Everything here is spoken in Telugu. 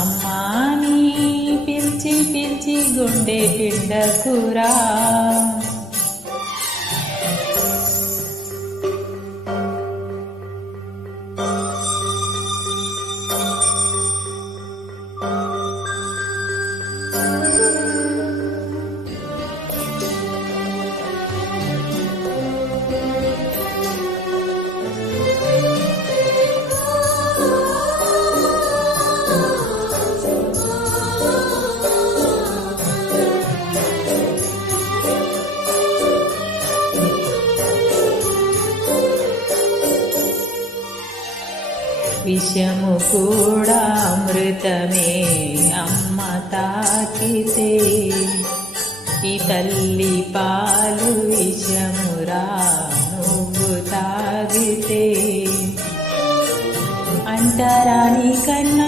అమ్మాని పిలిచి పిలిచి గుండె పిండకురా. విషము కూడా అమృతమే అమ్మ తాకితే, ఈ తల్లి పాలు విషమురా నువ్వు తాగితే. అంటరాని కన్నా